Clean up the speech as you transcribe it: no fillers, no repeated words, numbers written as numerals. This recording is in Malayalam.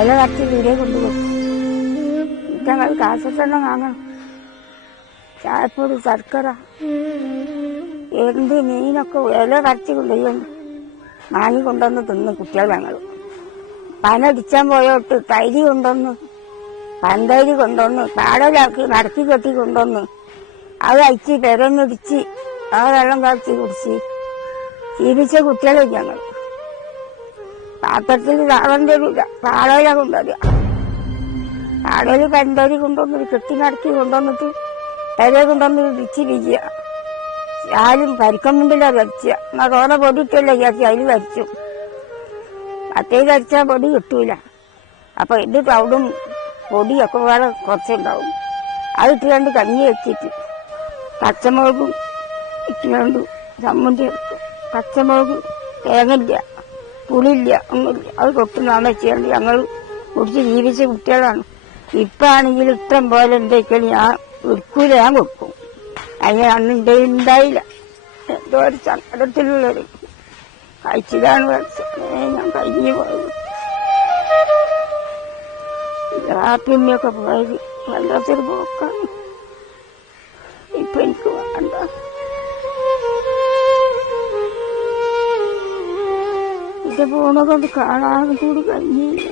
ഇല കത്തി വീടേ കൊണ്ടുപോകും. ഞങ്ങൾ കാശത്തെണ്ണം വാങ്ങണം. ചായപ്പൊടി, ശർക്കര, എന്ത് മീനൊക്കെ ഇല കത്തി കൊണ്ടുപോയി വാങ്ങിക്കൊണ്ടുവന്ന് തിന്ന് കുട്ടികൾ ഞങ്ങൾ. പനടിച്ചാൻ പോയോട്ട് തൈര് കൊണ്ടുവന്ന്, പന്തൈര് കൊണ്ടുവന്ന്, പാടലാക്കി നടത്തി കെട്ടി കൊണ്ടുവന്ന് അത് അയച്ച് പെരന്നിടിച്ച് ആ വെള്ളം കാച്ചി കുടിച്ച് ജീവിച്ച കുട്ടികളെ ഞങ്ങൾ. പാത്രത്തിൽ താളം തരില്ല, പാടല കൊണ്ടുവരിക. പാടല് പന്തരി കൊണ്ടുവന്ന് കെട്ടി നടത്തി കൊണ്ടുവന്നിട്ട് പെര കൊണ്ടുവന്ന് ഇടിച്ച് വിരിക്കുക. ആരും പരിക്കമുണ്ടില്ല വരച്ചുക. എന്നാ തോന്നെ പൊടിയിട്ടല്ല വിചാരിച്ചു അതിൽ വരച്ചു. മറ്റേ വരച്ചാൽ പൊടി കിട്ടൂല. അപ്പൊ ഇത് തവിടും പൊടിയൊക്കെ വേറെ കുറച്ചുണ്ടാവും. അതിട്ട് രണ്ട് കഞ്ഞി വെച്ചിട്ട് പച്ചമുളകും ഇട്ടുകൊണ്ട് ചമ്മന്തി എടുക്കും. പച്ചമുളക് തേങ്ങയില്ല, പുളിയില്ല, ഒന്നുമില്ല. അത് കൊട്ടുന്നാണ് വെച്ചുകൊണ്ട് ഞങ്ങൾ കുടിച്ച് ജീവിച്ച കുട്ടികളാണ്. ഇപ്പാണെങ്കിൽ ഇഷ്ടം പോലെ എന്തൊക്കെയാണ് ഞാൻ എടുക്കൂല, ഞാൻ കൊടുക്കും. അതിന് അന്ന് ഉണ്ടായില്ല. എന്തോ ഒരു സങ്കടത്തിലുള്ളൊരു കഴിച്ചിലാണ് ഞാൻ കഴിഞ്ഞു പോയത്. ാപ്പിമ്മയൊക്കെ പോയത് വല്ലാത്തൊരു പോക്കാണ്. ഇപ്പൊ എനിക്ക് വേണ്ട. ഇത് പോണ കൊണ്ട് കാണാൻ കൂടി കഴിഞ്ഞില്ല.